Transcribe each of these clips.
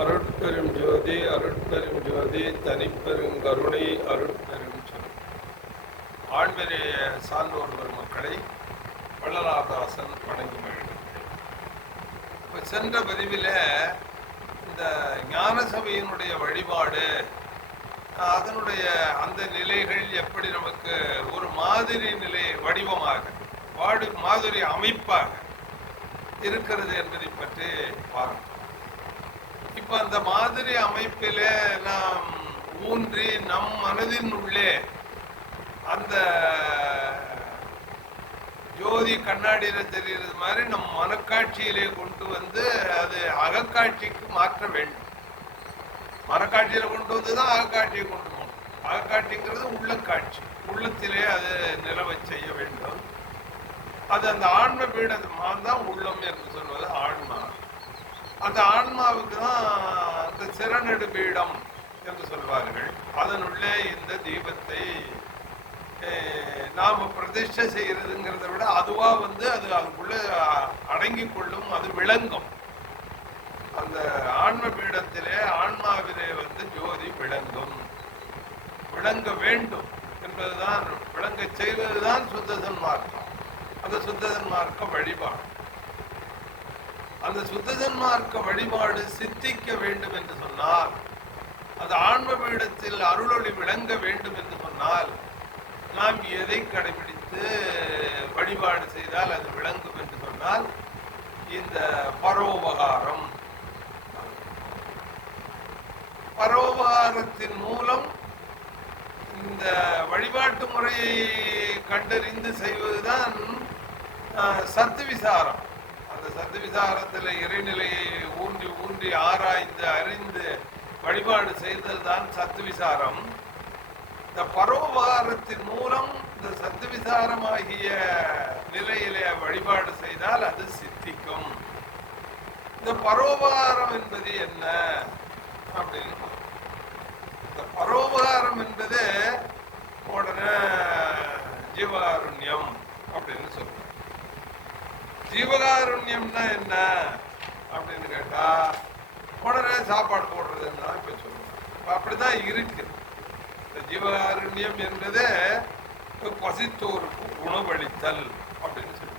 அருட்பெரும் ஜோதி அருட்பெரும் ஜோதி தனிப்பெரும் கருணை அருட்பெரும் ஜோதி சார்ந்தோர் சான்றோர் பெருமக்களை வள்ளலாதாசன் வணங்கி மகிழ்கிறேன் இப்போ சென்ற பதிவில் இந்த ஞான சபையினுடைய வழிபாடு அதனுடைய அந்த நிலைகள் எப்படி நமக்கு ஒரு மாதிரி நிலை வடிவமாக வாடு மாதிரி அமைப்பாக இருக்கிறது என்பதை பற்றி பார்த்தோம் இப்ப அந்த மாதிரி அமைப்பில நாம் ஊன்றி நம் மனதின் உள்ளே அந்த ஜோதி கண்ணாடியில தெரிகிறது மாதிரி நம் மனக்காட்சியிலே கொண்டு வந்து அது அகக்காட்சிக்கு மாற்ற வேண்டும். மனக்காட்சியில கொண்டு வந்து தான் அகக்காட்சியை கொண்டு போகணும். அகக்காட்சிங்கிறது உள்ள காட்சி உள்ளத்திலே அது நிலவை செய்ய வேண்டும். அது அந்த ஆன்ம பீடம் தான் உள்ளம் என்று சொல்வது ஆன்மா. அந்த ஆன்மாவுக்கு தான் அந்த சிறநெடு பீடம் என்று சொல்வார்கள். அதனுள்ளே இந்த தீபத்தை நாம் பிரதிஷ்டை செய்யறதுங்கிறத விட அதுவாக வந்து அது அதுக்குள்ளே அடங்கி கொள்ளும் அது விளங்கும். அந்த ஆன்ம பீடத்திலே ஆன்மாவிலே வந்து ஜோதி விளங்கும். விளங்க வேண்டும் என்பதுதான் விளங்க செய்வதுதான் சுத்ததன் மார்க்கம். அந்த சுத்ததன் மார்க்க வழிபாடு. அந்த சுத்த மார்க்க வழிபாடு சித்திக்க வேண்டும் என்று சொன்னால் அது ஆன்ம பீடத்தில் அருளொளி விளங்க வேண்டும் என்று சொன்னால் நாம் எதை கடைபிடித்து வழிபாடு செய்தால் அது விளங்கும் என்று சொன்னால் இந்த பரோபகாரம். பரோபகாரத்தின் மூலம் இந்த வழிபாட்டு முறையை கண்டறிந்து செய்வதுதான் சத்து விசாரம். சத்து விசாரத்தில் இறைநிலையை ஊன்றி ஊன்றி ஆராய்ந்து அறிந்து வழிபாடு செய்தல் தான் சத்து விசாரம் இந்த பரோபகாரத்தின் மூலம் இந்த சத்து விசாரமாகிய நிலையிலே வழிபாடு செய்தால் அது சித்திக்கும். இந்த பரோபகாரம் என்பது என்ன அப்படின்னு பார்ப்போம். இந்த பரோபகாரம் என்பது உடனே ஜீவகாருண்யம் அப்படின்னு சொல்றோம் ஜீவகாருண்யம்னா என்ன? அப்படின்னு கேட்டா உடனே சாப்பாடு போடுறதுன்னு தான் இப்ப சொல்லுவோம் அப்படிதான் இருக்கு. இந்த ஜீவகாருண்யம் என்பது பசித்தோருக்கு உணவளித்தல் அப்படின்னு சொல்லுவோம்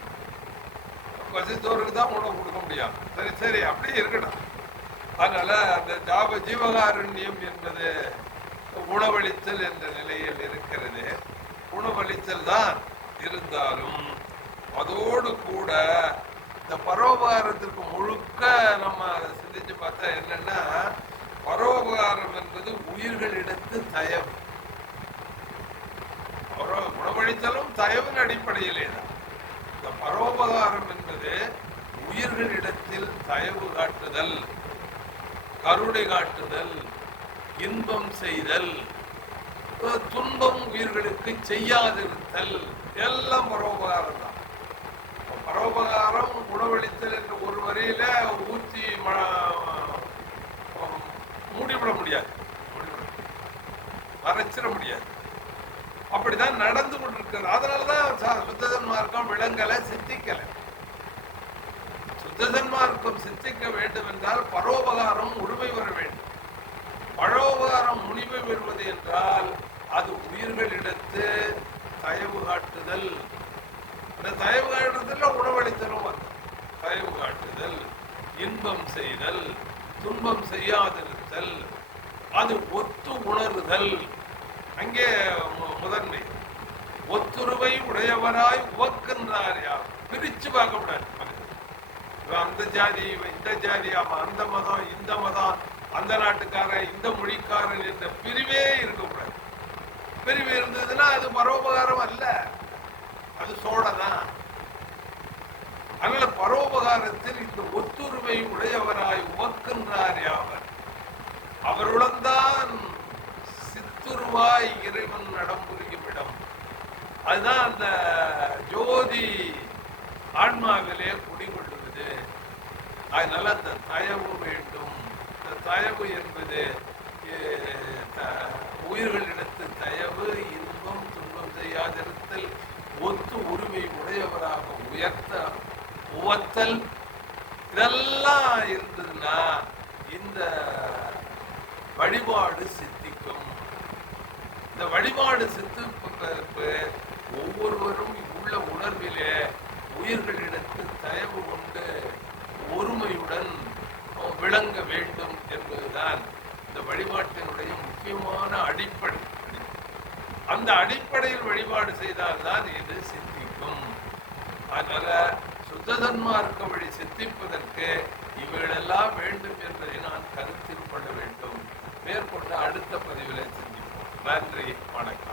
பசித்தோருக்கு தான் உணவு கொடுக்க முடியும். சரி சரி அப்படியே இருக்கணும் அதனால அந்த ஜாப ஜீவகாருண்யம் என்பது உணவளித்தல் என்ற நிலையில் இருக்கிறது. உணவளித்தல் தான் இருந்தாலும் அதோடு கூட இந்த பரோபகாரத்திற்கு முழுக்க நம்ம சிந்திச்சு பார்த்தா என்னன்னா பரோபகாரம் என்பது உயிர்களிடத்து தயவு. பரோ- தயவின் அடிப்படையிலே தான் இந்த பரோபகாரம் என்பது உயிர்களிடத்தில் தயவு காட்டுதல் கருணை காட்டுதல் இன்பம் செய்தல் துன்பம் உயிர்களுக்கு செய்யாதிருத்தல் எல்லாம் பரோபகாரம் தான். பரோபகாரம் உணவளித்தல் என்று ஒரு வரியில ஊற்றி ம- மூடிவிட முடியாது. மூடிவிட முடியாது. மறைச்சிட முடியாது அப்படிதான் நடந்து கொண்டிருக்கிறது அதனாலதான் சுத்ததன்மார்க்கம் சுத்ததன் மார்க்கம் விளங்கலை சித்திக்கலை. சுத்ததன்மார்க்கம் சித்திக்க வேண்டும் என்றால் பரோபகாரம் உரிமை வர வேண்டும். பரோபகாரம் முடிவை பெறுவது என்றால் அது உயிர்களிடத்து தயவு காட்டுதல். இந்த தயவு காட்டுறதுல உணவளித்தலும் தயவு காட்டுதல் இன்பம் செய்தல் துன்பம் செய்யாதிருத்தல் அது ஒத்து உணருதல். அங்கே மு- முதன்மை. ஒத்துருவை உடையவராய் உவக்கின்றார் யார்? பிரிச்சு பார்க்க கூடாது இவன் அந்த ஜாதி இவன் இந்த ஜாதி அவன் அந்த மதம் இந்த மதம் அந்த நாட்டுக்காரன் இந்த மொழிக்காரன் என்ற பிரிவே இருக்கக்கூடாது. பிரிவு இருந்ததுன்னா அது பரோபகாரம் அல்ல. அது சோழதான் அதனால பரோபகாரத்தில் இந்த ஒத்துரிமை உடையவராய் உவக்கின்றார் யாவர்? அவருடன்தான் சித்துருவாய் இறைவன் நடம்புரியும் இடம். அதுதான் அந்த ஜோதி ஆன்மாவிலே குடிகொள்ளுவது. அதனால அந்த தயவு வேண்டும். இந்த தயவு என்பது உயிர்களிடத்து தயவு இன்பம் துன்பம் செய்யாதிருத்தல் ஒத்து உரிமை உடையவராக உயர்த்த உவத்தல். இதெல்லாம் இருந்ததுன்னா இந்த வழிபாடு சித்திக்கும். இந்த வழிபாடு சித்திப்பதற்கு ஒவ்வொருவரும் உள்ள உணர்விலே உயிர்களிடத்து தயவு கொண்டு ஒருமையுடன் விளங்க வேண்டும் என்பதுதான் இந்த வழிபாட்டினுடைய முக்கியமான அடிப்படை. அந்த அடிப்படையில் வழிபாடு செய்தால்தான் இது சித்திக்கும். அதனால சுத்த சன்மார்க்க வழி சித்திப்பதற்கு இவைகளெல்லாம் வேண்டும் என்பதை நான் கருத்தில் கொள்ள வேண்டும். மேற்கொண்டு அடுத்த பதிவிலே சிந்திப்போம். நன்றி வணக்கம்.